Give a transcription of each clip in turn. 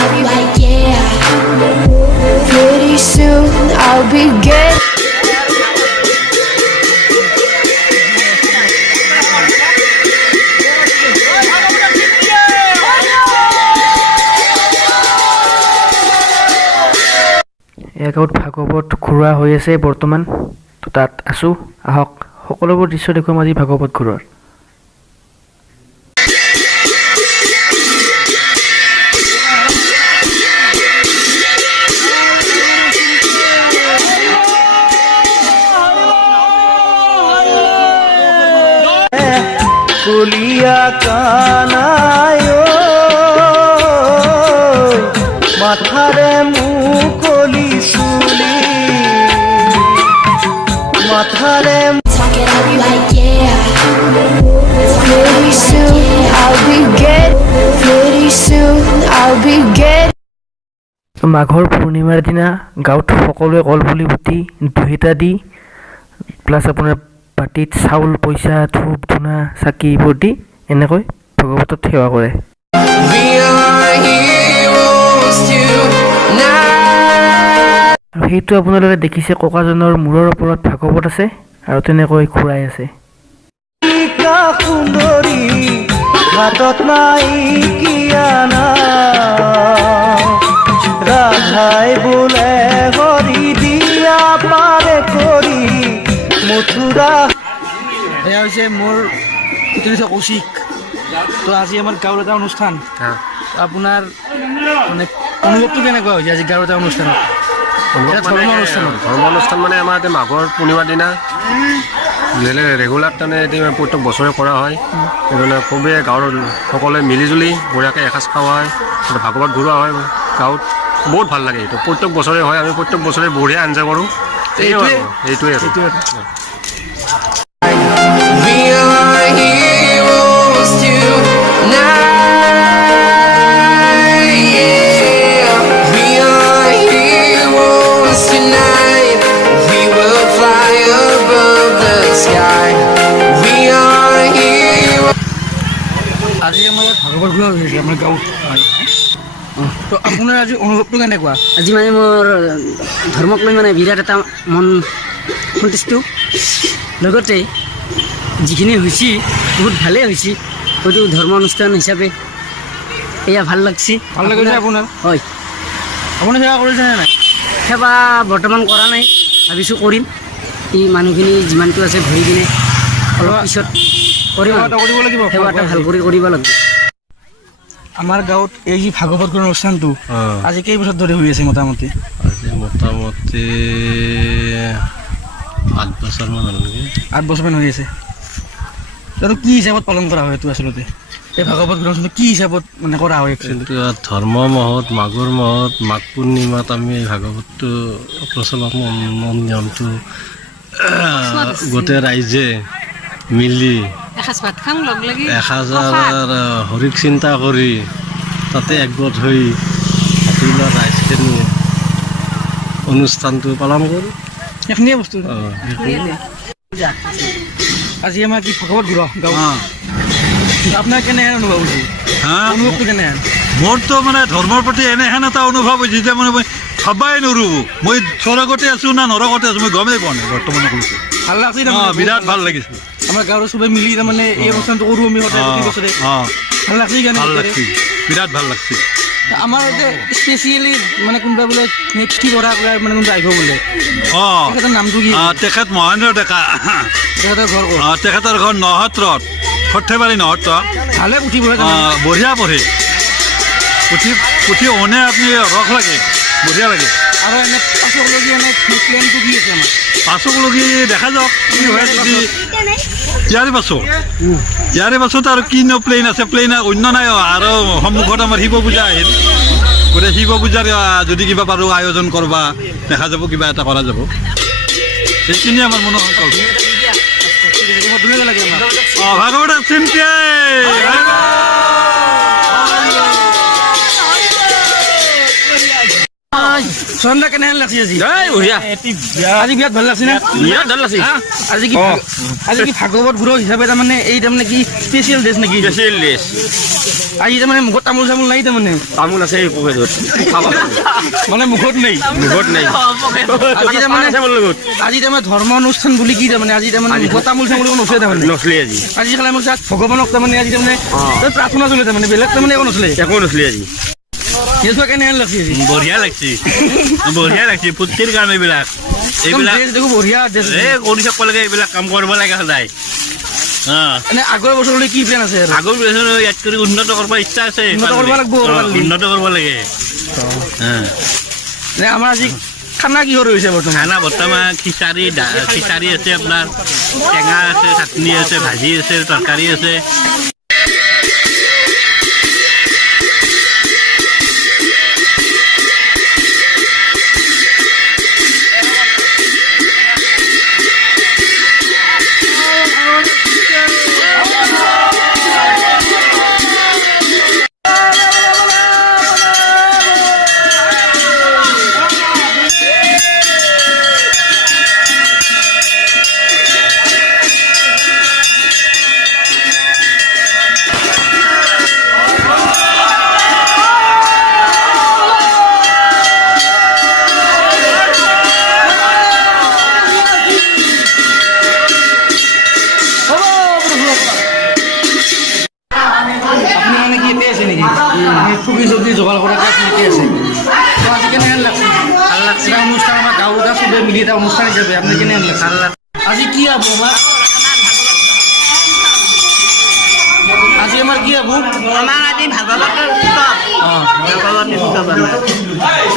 I'll be like, yeah. Pretty soon I'll be getting. Account Bhagavat ঘূৰোৱা হৈ আছে বৰ্তমান তো তাত আছোঁ আহক সকলোবোৰ দৃশ্য দেখুৱাম আজি ভাগৱত ঘূৰোৱাৰ কলিয়া কানায়ো মাথারে মুকলি চুলি মাথারে Talking, I'll be like, yeah. Pretty soon I'll be getting. Pretty soon I'll be getting. মাঘৰ পূৰ্ণিমাৰ দিনা গাঁৱত সকলোৱে কলপুলি পুতি দুহিতা দি প্লাছ আপোনাৰ বাটিত চাউল পইচা ধূপ ধূনা চাকি এইবোৰ দি এনেকৈ ভাগৱতত সেৱা কৰে আৰু সেইটো আপোনালোকে দেখিছে ককাজনৰ মূৰৰ ওপৰত ভাগৱত আছে আৰু তেনেকৈ ঘূৰাই আছে সুন্দৰী হাতত নাই কিয়ানা ৰাধাই বোলে হৰি দিয়া পাৰে কৰি মথুৰা এয়া হৈছে মোৰ পুত্ৰী কৌশিক তো আজি আমাৰ গাঁৱৰ এটা অনুষ্ঠান আপোনাৰ মানে অনুভৱটো কেনেকুৱা হৈছে আজি গাঁৱৰ এটা অনুষ্ঠানত ধৰ্ম অনুষ্ঠান মানে আমাৰ এতিয়া মাঘৰ পূৰ্ণিমাৰ দিনা ৰেগুলাৰ তাৰমানে এতিয়া প্ৰত্যেক বছৰে কৰা হয় সেইকাৰণে খুবেই গাঁৱৰ সকলোৱে মিলিজুলি বঢ়িয়াকৈ এসাঁজ খোৱা হয় ভাগৱত ঘূৰোৱা হয় গাঁৱত বহুত ভাল লাগে এইটো প্ৰত্যেক বছৰে হয় আমি প্ৰত্যেক বছৰে বঢ়িয়া আঞ্জা কৰোঁ এইটোৱে আৰু আজি আমাৰ ভাগৱত ঘূৰা হৈছে আমাৰ গাঁৱত তো আপোনাৰ আজি অনুভৱটো কেনেকুৱা আজি মানে মোৰ ধৰ্মক লৈ মানে বিৰাট এটা মন সন্তুষ্ট লগতে যিখিনি হৈছে বহুত ভালেই হৈছে হয়তো ধৰ্ম অনুষ্ঠান হিচাপে এয়া ভাল লাগছে ভাল লাগিছে আপোনাৰ হয় আপুনি সেৱা কৰিছেনে নাই সেৱা বৰ্তমান কৰা নাই ভাবিছোঁ কৰিম এই মানুহখিনি যিমানটো আছে ঘূৰি কিনে অলপ পিছত কৰিম সেৱা এটা কৰিব লাগিব সেৱা এটা ভাল কৰি কৰিব লাগিব আমাৰ গাঁৱত এই যি ভাগৱত ঘূৰা অনুষ্ঠানটো আজি কেইবছৰ ধৰি হৈ আছে মোটামুটি আজি মোটামুটি 8 বছৰমান হ'ল নেকি 8 বছৰমান হৈ আছে এইটো কি হিচাপত পালন কৰা হয় এইটো আচলতে এই ভাগৱত ঘূৰা অনুষ্ঠানটো কি হিচাপত মানে কৰা হয় কিন্তু ধৰ্ম মাহত মাঘৰ মাহত মাঘ পূৰ্ণিমাত আমি ভাগৱতটো প্ৰচলন নিয়মটো গোটেই ৰাইজে মিলি এসাঁজৰ হৰিক চিন্তা কৰি তাতে একগোট হৈ ভাটিলা ৰাইজখিনি অনুষ্ঠানটো পালন কৰোঁ সেইখিনিয়ে বস্তু আজি আমাৰ কি ভাগৱত ঘূৰা গাঁৱত আপোনাৰ কেনেহেন অনুভৱ হৈছে অনুভৱটো কেনেহেন মোৰতো মানে ধৰ্মৰ প্ৰতি এনেহেন এটা অনুভৱ হৈছে যে মানে মই ভাবাই নোৱাৰোঁ মই স্বৰ্গতে আছোঁ না নৰকতে আছোঁ মই গমেই পোৱা নাই বৰ্তমান কৰিছোঁ ভাল লাগছে বিৰাট ভাল লাগিছে আমাৰ গাঁৱৰ চবে মিলি তাৰমানে এই অনুষ্ঠানটো কৰোঁ আমি সদায় প্ৰতি বছৰে ভাল লাগছে ভাল লাগছে বিৰাট ভাল লাগছে আমাৰ স্পেচিয়েলি মানে কোনোবা বোলে নেক্সট পঢ়া মানে কোনোবা আহিব বোলে তেখেতৰ নামটো কি তেখেত মহেন্দ্ৰ ডেকা তেখেতৰ ঘৰ তেখেতৰ ঘৰ নহত্ৰত সৰ্থেবাৰী নহত্ৰ ভালে পুথি পঢ়ে বঢ়িয়া পঢ়ে পুথি অনে আপুনি ৰস লাগে বঢ়িয়া লাগে আৰু এনে পাছকলগী এনে প্লেনটো কি আছে আমাৰ পাছকলগী দেখা যাওক কি হয় যদি ইয়াৰে পাছত আৰু কিনো প্লেইন আছে প্লেইন অন্য নাই আৰু সন্মুখত আমাৰ শিৱ পূজা আহিল গোটেই শিৱ পূজাৰ যদি কিবা পাৰোঁ আয়োজন কৰবা দেখা যাব কিবা এটা কৰা যাব সেইখিনিয়ে আমাৰ মনৰ সংকল্প ভাগৱত চিন্তা চন্দা কেনেহেন লাগছে আজি আজি বিয়াত ভাল লাগছে না আজি কি আজি কি ভাগৱত গুৰু হিচাপে তাৰমানে এই তাৰমানে কি স্পেচিয়েল ড্ৰেছ নেকি আজি তাৰমানে মুখত তামোল চামোল নাই তাৰমানে তামোল আছে এই পকেটত মানে মুখত নাই আজি তাৰমানে আজি তাৰমানে ধৰ্ম অনুষ্ঠান বুলি কি তাৰমানে আজি তাৰমানে মুখত তামোল চামোল নচলে তাৰমানে নচলে আজি আজি খালি মোৰ চাত ভগৱানক তাৰমানে আজি তাৰমানে প্ৰাৰ্থনা চলে তাৰমানে বেলেগ তাৰমানে একো নচলে একো নচলে আজি সেইটো কেনেহেন লাগছে আজি বঢ়িয়া লাগছে পুতিৰ কাম এইবিলাক দেখো বঢ়িয়া ড্ৰেছ এই কৰি থাকিব লাগে এইবিলাক কাম কৰিব লাগে সদায় এনে আগৰ বছৰলৈ কি প্লেন আছে আৰু আগৰ ইয়াত কৰি উন্নত কৰিব ইচ্ছা আছে উন্নত কৰিব লাগিব উন্নত কৰিব লাগে নে আমাৰ আজি খানা কিহৰ হৈছে বৰ্তমান খানা বৰ্তমান খিচাৰি আছে আপোনাৰ টেঙা আছে চাটনি আছে ভাজি আছে তৰকাৰী আছে আপুনি মানে কি এতে আছে নেকি ফুকি চব্জি যোগাৰ কৰা এতে আছে আজি কেনেহেন লাগছে ভাল লাগছে এটা অনুষ্ঠান আমাৰ গাঁৱৰ চবে মিলি এটা অনুষ্ঠান হিচাপে আপুনি কেনেহেন লাগছে ভাল লাগছে আজি কি হ'ব আমাৰ আজি আমাৰ কি হ'ব আমাৰ আজি ভাগৱতৰ উৎসৱ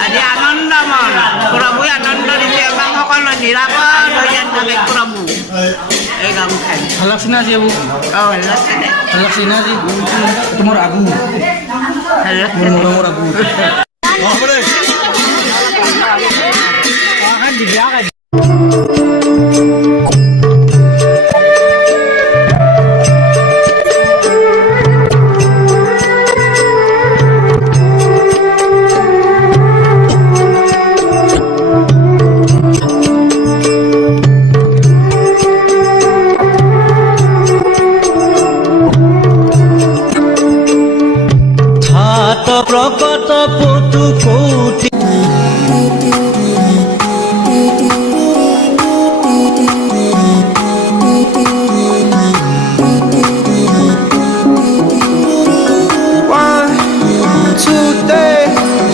আজি আনন্দমন প্ৰভুৱে আনন্দ দিছে আমাক সকলো নিৰাপদ হৈ যেন থাকে প্ৰভু এই গান খাই ভাল লাগছে না আজি হ'ব ভাল লাগছে দে ভাল লাগছে না আজি তোমাৰ আগু ভাল লাগছে মোৰ মৰমৰ আগু প্ৰকট পটু কৌটি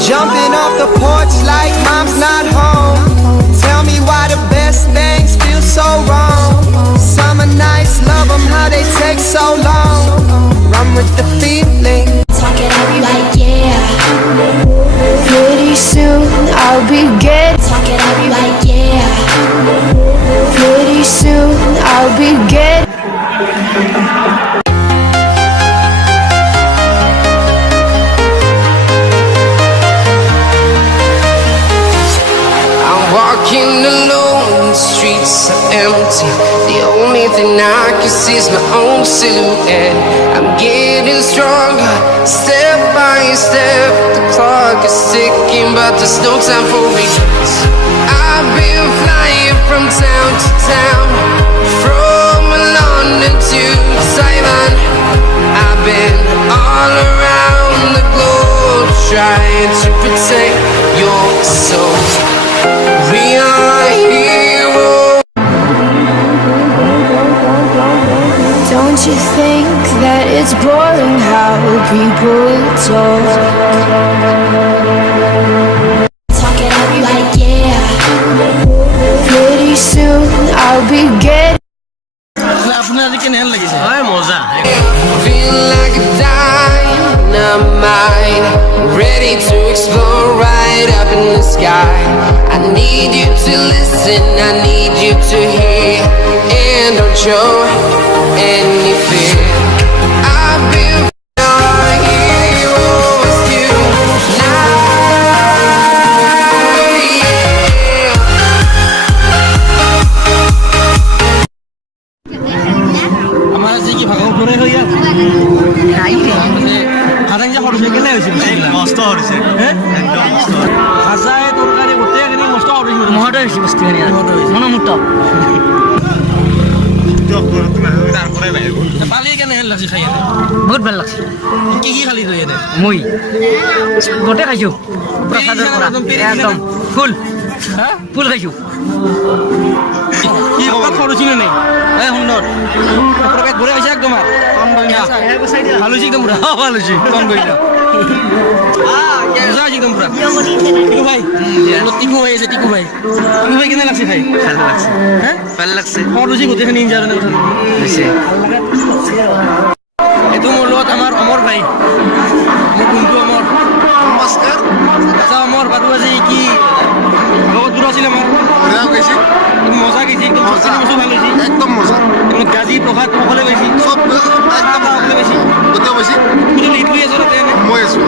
Jumping off the porch like mom's not home. Tell me why the best things feel so wrong. Summer nights, love them how they take so long. Run with the feeling. Talking, I'll be like, yeah. Pretty soon I'll be getting. Talking, I'll be like, yeah. Pretty soon I'll be getting. I'm walking alone, the streets are empty. The only thing I can see is my own silhouette. I'm getting stronger, step by step. The clock is ticking, but there's no time for me. I've been flying from town to town, from London to Taiwan. I've been all around the globe, trying to protect your soul. We are heroes. Don't you think that it's boring how people talk? Talking, I'll be like, yeah. Pretty soon I'll be getting. আপোনাৰ আজি কেনেহেন লাগিছে Feel like a dynamite, ready to explore right up in the sky. I need you to listen, I need you to hear, and don't show any fear. I've been our heroes tonight, yeah. আমাৰ আজি কি ভাগৱত পঢ়ে হৈ ইয়াত হাজাং যে সৰস্বতী কেনে হৈছে কষ্ট হৈছে হে একদম কষ্ট হাজাই তোৰ মহতে হৈছে বস্তুখিনি মনোমূৰ্ত পালি কেনেহেন লাগছে খাই এনে বহুত ভাল লাগছে কি কি খালি তই এনে মই গোটেই খাইছোঁ প্ৰসাদৰ পৰা একদম ফুল ফুল খাইছোঁ কি ক'ৰবাত খৰচি নে নাই এই সুন্দৰ পেট ভৰে খাইছে একদম আৰু কম গৈ না ভাল হৈছে একদম পুৰা ভাল হৈছে কম গৈ না মজা আছে একদম পুৰা টিকু ভাই টিকু ভাই আছে টিকু ভাই কেনে লাগছে খাই ভাল লাগছে হ্যাঁ ভাল লাগছে খৰচি গোটেইখিনি ইনজাৰ নে কথা হৈছে এইটো মোৰ লগত আমাৰ অমৰ ভাই মোৰ বন্ধু অমৰ নমস্কাৰ আচ্ছা অমৰ বাৰু আজি কি লগত দূৰ আছিলে আমাৰ মজা গৈছে একদম মজা ভাল হৈছে একদম মজা গাজী প্ৰসাদ সকলোৱে পাইছে চব সকলোৱে পাইছে গোটেই পাইছে কিন্তু লিট লৈ আছো তাতে মই আছো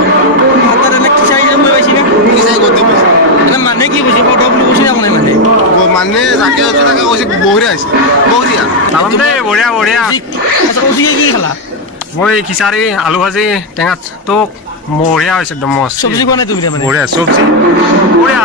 তাত এনে খিচাৰি মই পাইছি না খিচাৰি গোটেই পাইছে এনে মানুহে কি কৈছে ফটো বুলি কৈছে না মানে মানে যাকে আছে তাকে কৈছে বঢ়িয়া হৈছে বঢ়িয়া বঢ়িয়া বঢ়িয়া আচ্ছা কৈছে কি খালা মই খিচাৰি আলু ভাজি টেঙা টোক বঢ়িয়া হৈছে একদম মস্ত চব্জি খোৱা নাই তুমি তাৰমানে বঢ়িয়া চব্জি বঢ়িয়া